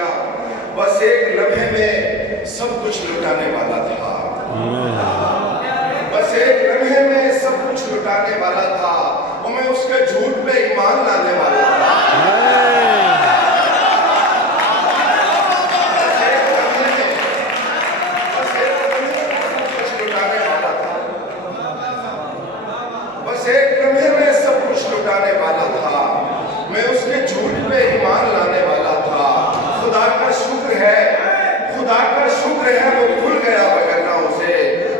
देखिएगा, बस एक लम्हे में सब कुछ लुटाने वाला था। बस एक लम्हे में सब कुछ लुटाने वाला था, और मैं उसके झूठ पे ईमान लाने वाला था। बस एक लम्हे में सब कुछ लुटाने वाला था। बस एक लम्हे में सब कुछ लुटाने वाला था, मैं उसके झूठ पे ईमान लाने वाला था। खुदा का शुक्र है, खुदा का शुक्र है, वो खुल गया बगरनाओं से।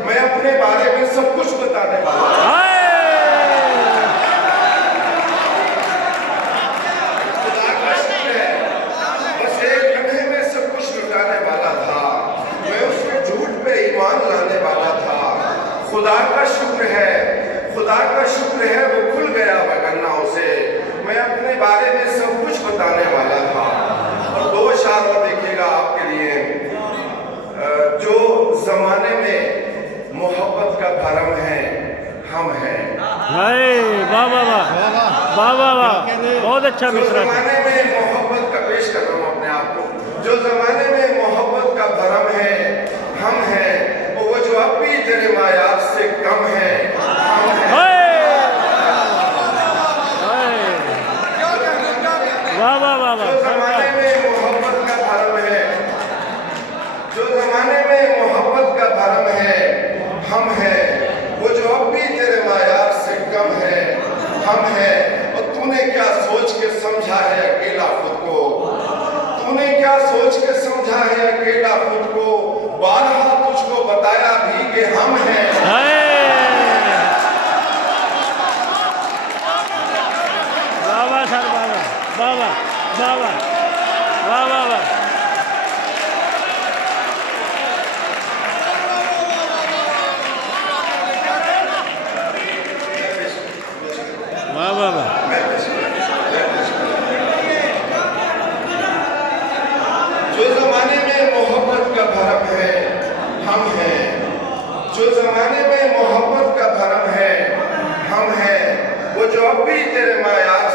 मैं अपने बारे में सब कुछ बताने वाला था। खुदा का शुक्र है, बस एक लम्हे में सब कुछ लुटाने वाला था, मैं उसके झूठ पे ईमान लाने वाला था। खुदा का शुक्र है, खुदा का शुक्र है, वो खुल गया बगरनाओं से। मैं अपने बारे में सब कुछ बताने वाला था। और दो अशार और देखिएगा आपके लिए। जो जमाने में मोहब्बत का भरम है, हम हैं। वाह वाह वाह वाह वाह वाह, बहुत अच्छा मिसरा। जो जमाने में मोहब्बत का, पेश कर रहा हूँ अपने आप को, जो जमाने में मोहब्बत का भरम है, हम हैं। वो जो अब भी तेरे मायाब से कम है, हम हैं। वाह वाह वाह वाह। जो जमाने में मोहब्बत का भरम है, जो जमाने में मोहब्बत का भरम है, हम हैं। वो जो अब भी तेरे मायाब से कम है, हम हैं। और तूने क्या सोच के समझा है अकेला खुद को, तूने क्या सोच के समझा है अकेला खुद को, बारहा तुझको बताया भी कि हम हैं। वाह सर, वाह वाह वाह वाह वाह वाह। वाह वाह वाह। जो जमाने में मोहब्बत का भरम है, हम हैं। जो जमाने में मोहब्बत का भरम है, हम हैं। वो जो अब भी तेरे मायाब